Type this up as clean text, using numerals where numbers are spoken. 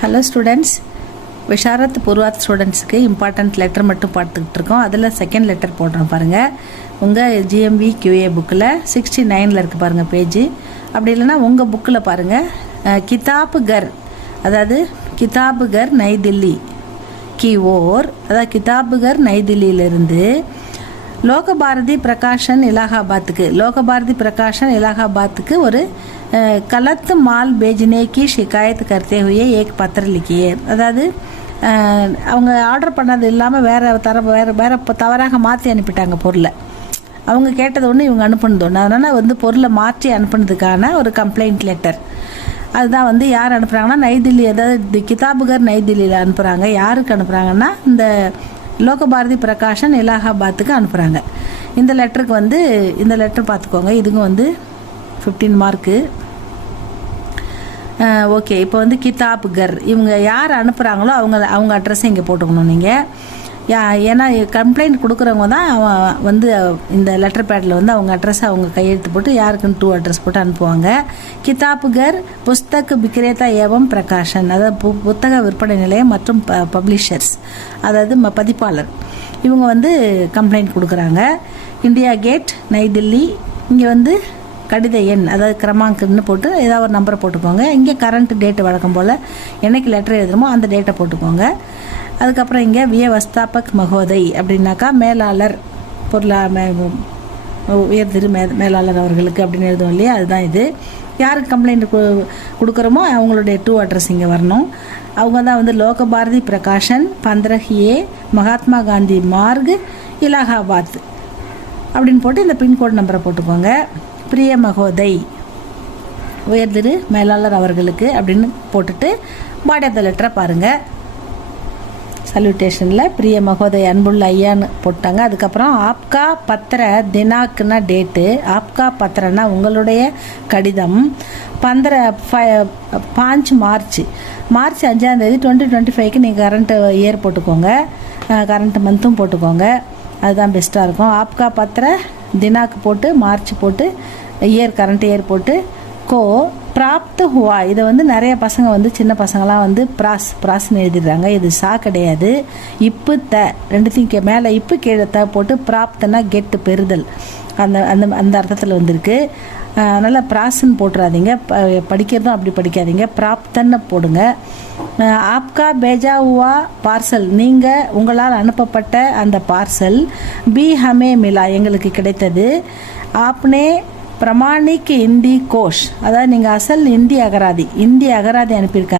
Hello students, Visharad Purvardh ஸ்டூடெண்ட்ஸுக்கு important letter மட்டும் பார்த்துக்கிட்டு இருக்கோம். அதில் செகண்ட் லெட்டர் போடுறோம் பாருங்கள். உங்கள் ஜிஎம்வி கியூஏ புக்கில் 69 இருக்குது பாருங்கள் பேஜ். அப்படி இல்லைன்னா உங்கள் புக்கில் பாருங்கள் கிதாப் கர், அதாவது கிதாப் கர் நை தில்லி கி ஓர், அதாவது கிதாப் கர் நை தில்லியிலிருந்து லோகபாரதி பிரகாஷன் इलाहाबाद ஒரு गलत माल भेजने की शिकायत करते हुए एक पत्र लिखिए. அதாவது அவங்க ஆர்டர் பண்ணது இல்லாமல் வேறு தவறாக மாற்றி அனுப்பிட்டாங்க பொருளை. அவங்க கேட்டது ஒன்று, இவங்க அனுப்புனது ஒன்று. அதனால் பொருளை மாற்றி அனுப்புனதுக்கான ஒரு கம்ப்ளைண்ட் லெட்டர். அதுதான் யார் அனுப்புகிறாங்கன்னா நைதில்லி, அதாவது கிதாபுகர் நைதில்லியில் அனுப்புகிறாங்க. யாருக்கு அனுப்புகிறாங்கன்னா இந்த லோகபாரதி பிரகாஷன் இலாஹாபாத்துக்கு அனுப்புகிறாங்க. இந்த லெட்டருக்கு இந்த லெட்டர் பார்த்துக்கோங்க. இதுக்கும் 15 மார்க்கு. ஓகே, இப்போ கிதாப் கர், இவங்க யார் அனுப்புகிறாங்களோ அவங்க அட்ரஸை இங்கே போட்டுக்கணும் நீங்கள். ஏன்னா கம்ப்ளைண்ட் கொடுக்குறவங்க தான் இந்த லெட்டர் பேடில் அவங்க அட்ரஸை அவங்க கையெழுத்து போட்டு யாருக்குன்னு 2 அட்ரஸ் போட்டு அனுப்புவாங்க. கிதாப் கர் புஸ்தக் விக்ரேதா ஏவம் பிரகாஷன், அதாவது புத்தக விற்பனை நிலையம் மற்றும் பப்ளிஷர்ஸ், அதாவது பதிப்பாளர். இவங்க கம்ப்ளைண்ட் கொடுக்குறாங்க. இந்தியா கேட் நை தில்லி. இங்கே கடித எண், அதாவது கிரமாங்கன்னு போட்டு ஏதாவது ஒரு நம்பரை போட்டுக்கோங்க. இங்கே கரண்ட் டேட்டு வழக்கம் போல் என்னைக்கு லெட்டர் எழுதுமோ அந்த டேட்டை போட்டுக்கோங்க. அதுக்கப்புறம் இங்கே வியவஸ்தாபக் மகோதை அப்படின்னாக்கா மேலாளர், உயர்திரு மேலாளர் அவர்களுக்கு அப்படின்னு எழுதுவோம் இல்லையா, அதுதான் இது. யாருக்கு கம்ப்ளைண்ட் கொடுக்குறோமோ அவங்களுடைய 2 அட்ரஸ் இங்கே வரணும். அவங்க தான் லோகபாரதி பிரகாஷன் 15A மகாத்மா காந்தி மார்க் இலாஹாபாத் அப்படின்னு போட்டு இந்த பின்கோட் நம்பரை போட்டுக்கோங்க. பிரிய மகோதை, உயர்திரு மேலாளர் அவர்களுக்கு அப்படின்னு போட்டுட்டு பாடி ஆஃப் த லெட்டரை பாருங்கள். சல்யூட்டேஷனில் பிரிய மகோதை, அன்புள்ள ஐயான்னு போட்டாங்க. அதுக்கப்புறம் ஆப்கா பத்திர தினாக்குன்னா டேட்டு, ஆப்கா பத்திரன்னா உங்களுடைய கடிதம். 5 மார்ச் 5ஆம் தேதி 2025க்கு நீங்கள் கரண்ட் இயர் போட்டுக்கோங்க, கரண்ட் மந்த்தும் போட்டுக்கோங்க. அதுதான் பெஸ்ட்டாக இருக்கும். ஆப்கா பத்திர தினாக்கு போட்டு மார்ச் போட்டு கரண்ட் இயர் போட்டு கோ பிராப்த் ஹுவா. இதை நிறைய பசங்க சின்ன பசங்களாம் ப்ராஸ்ன்னு எழுதிடுறாங்க. இது சா கிடையாது. இப்பு த, ரெண்டுத்தையும் மேலே இப்பு கீழே த போட்டு பிராப்தனா கெட்டு பெறுதல், அந்த அர்த்தத்தில் வந்திருக்கு. அதனால் ப்ராஸ்ன்னு போட்டுறாதீங்க. படிக்கிறதும் அப்படி படிக்காதீங்க, பிராப்தன்னு போடுங்க. ஆப்கா பேஜா ஹுவா பார்சல், நீங்கள் உங்களால் அனுப்பப்பட்ட அந்த பார்சல் பி ஹமே மிலா, எங்களுக்கு கிடைத்தது. ஆப்னே பிரமாணிக் இந்தி கோஷ், அதாவது நீங்கள் அசல் இந்தி அகராதி அனுப்பியிருக்காங்க.